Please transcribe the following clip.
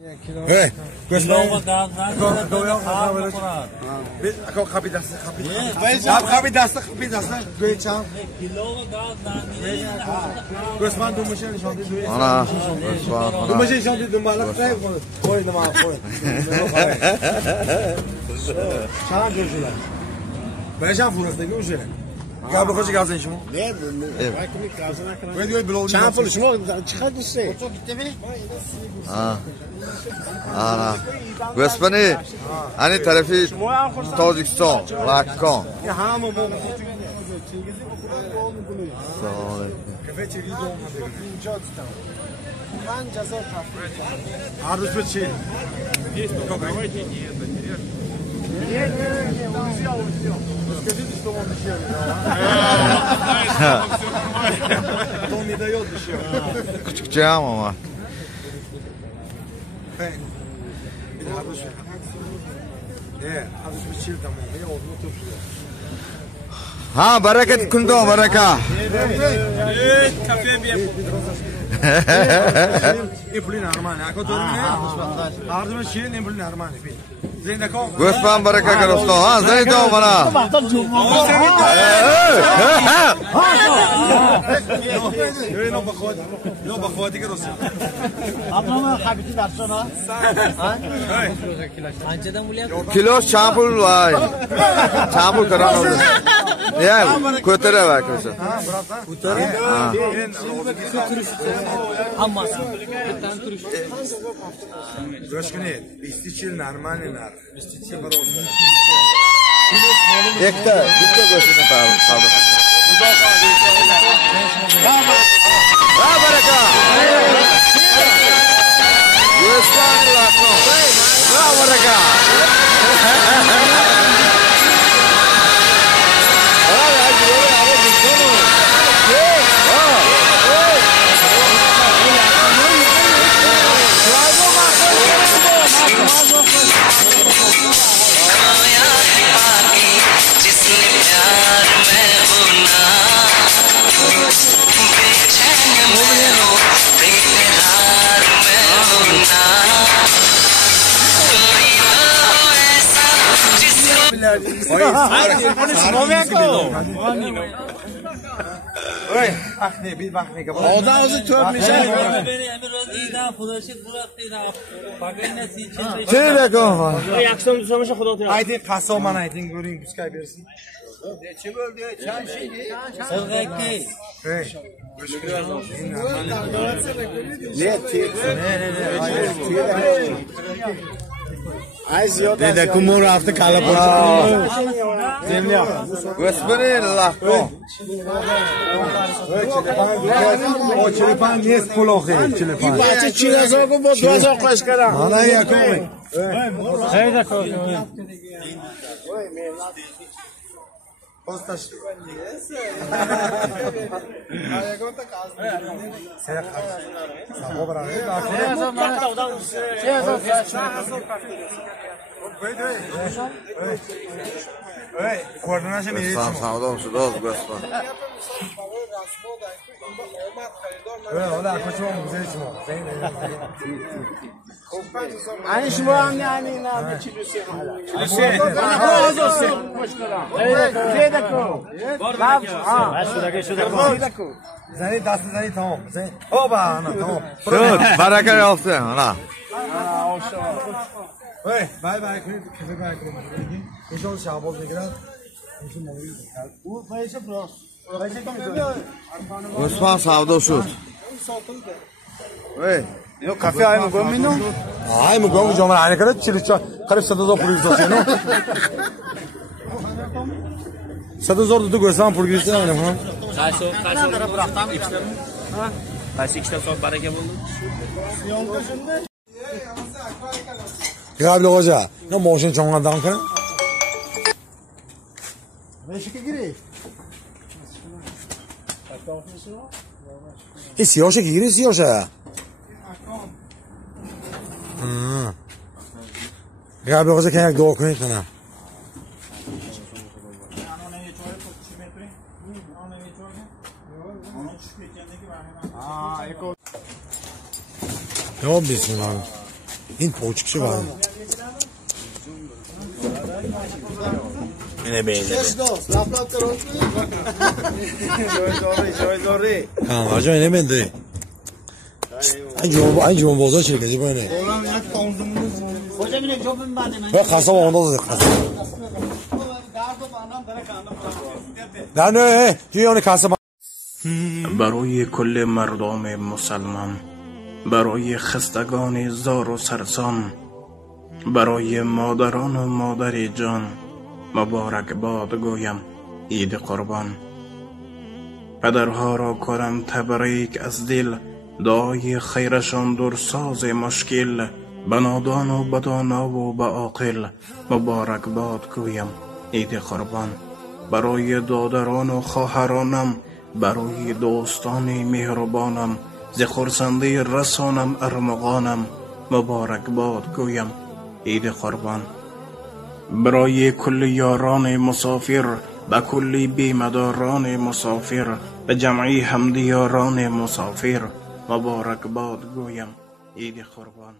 Hey, Questo è un قبل خوش گازن شما نه چند پول شما چقدر دوسته آره گوسپنی ani طرفی تاجیکستان لاکان هر روز به چی küçükçe ama ha bereket kundo baraka Göspan baraka karosto ha zey do bana kilo şampul var şampul karan oldu ya kötere bak mesela Göçkünü, istiçil nормальный нар. Ekte, bitti göçkünü sağlık. Ha baraka. Göçmen lakno. Ha baraka. Oy, ahne bir bak ne kadar. Oda ağzı tör nişan. Çeyrek o. Yakıştım düzlemişe Xudo teyar. Aydın kasoman aydın göreyim biskay versin. Neçe böldü? Çam şeydi. Hey. Ne tek? Ay ziyade. Dede kumur hafta kalapot. Zemliya. Göçmeni lakno. O çelepan niye poloxe çelepan? این بچه 4000 گفت با 2000 خواهش کردم Ana yakın. خیلی خوب Postaş. Sabo bravo. Hey, koordinasyon iyi. Göçmen sağda olsun dost göçmen. Evet, o da koçum güzel işim o. این شما هم یعنی نه به چی دوسته دوسته من آواز است مشکل خیلی خوب Zani dastı zani tamam. Zani. Oba ana tamam. Şut baraka olsun ana. Hey, bye bye. Kızı bye. İnşallah şaboz girer. Bu bayışa pros. Göçmen sağda şut. Hey. اینو کافی های میگم مینو Ay mı gömü cömert aynı kadar çiliç karıp sada zor pulgüzde no. Sada zor tutu görsem pulgüzde aynı ha. Kaç taraf bıraktım içten. Ha? Kaç içten sonra baraka buldum. Ya bir hoca. Ne motion çoğundan kan? Beşike giri Siyoşa giri siyoşa. Ya bir hoca kenek doğu kunit bana. Ne oldu bismillah? این پوچکشه باید اینه بیده کامرجا اینه بنده این جون بازا شرکتی باینه و خاصا با اوندا داده خاصا نه جیان خاصا برای کل مردم مسلمان، برای خستگان زار و سرسان، برای مادران و مادر جان، مبارک باد گویم عید قربان. پدرها را کنم تبریک از دل، دعای خیرشان در ساز مشکل. به نادان و به دانا و به عاقل، مبارک باد گویم عید قربان. برای دادران و خواهرانم، برای دوستان مهربانم، ز خرسندی رسانم ارمغانم، مبارک باد گویم عید قربان. برای کل یاران مسافر، به کلی بیمداران مسافر، به جمعی همدیاران مسافر، مبارک باد گویم عید قربان.